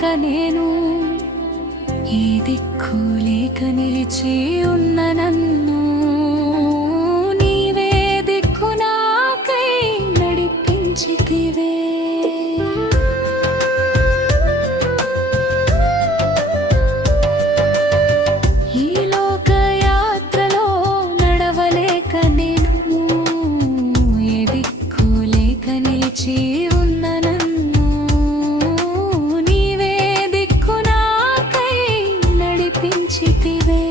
లేక నేను ఈ దిక్కు లేక నిలిచి ఉన్న నన్ను నీవే దిక్కు నాకై నడిపించితివే. ఈ లోక యాత్రలో నడవలేక నేను ఏ దిక్కు లేక నిలిచి ఉన్న నన్ను నీవే దిక్కు నాకై నడిపించితివే.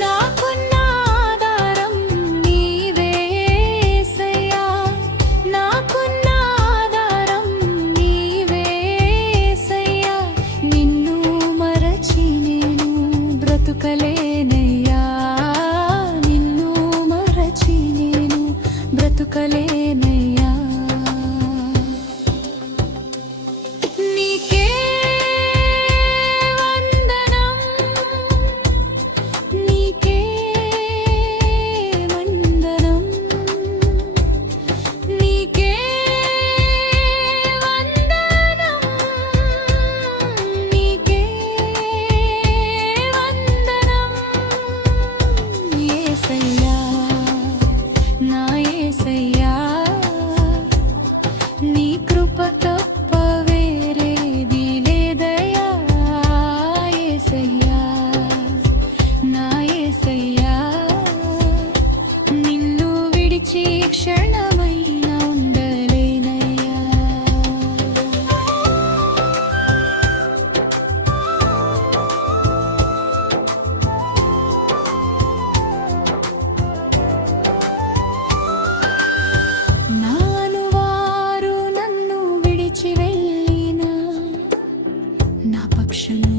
నాకున్న ఆధారం నీవే యేసయ్యా, నాకున్న ఆధారం నీవే యేసయ్యా. నిన్ను మరచి నేను బ్రతుకలేనయ్యా, నిన్ను మరచి నేను బ్రతుకలేనయ్యా. నీకే వందనం, నీకే వందనం, నీకే వందనం, నీకే వందనం. యేసయ్యా, నా యేసయ్యా, నీ కృప తప్ప వేరేది లేదయ్యా. యేసయ్యా, నా యేసయ్యా, నిన్ను విడిచి క్షణమైనా ఉండలేనయ్యా. నాను వారు నన్ను విడిచి వెళ్ళినా నా పక్షము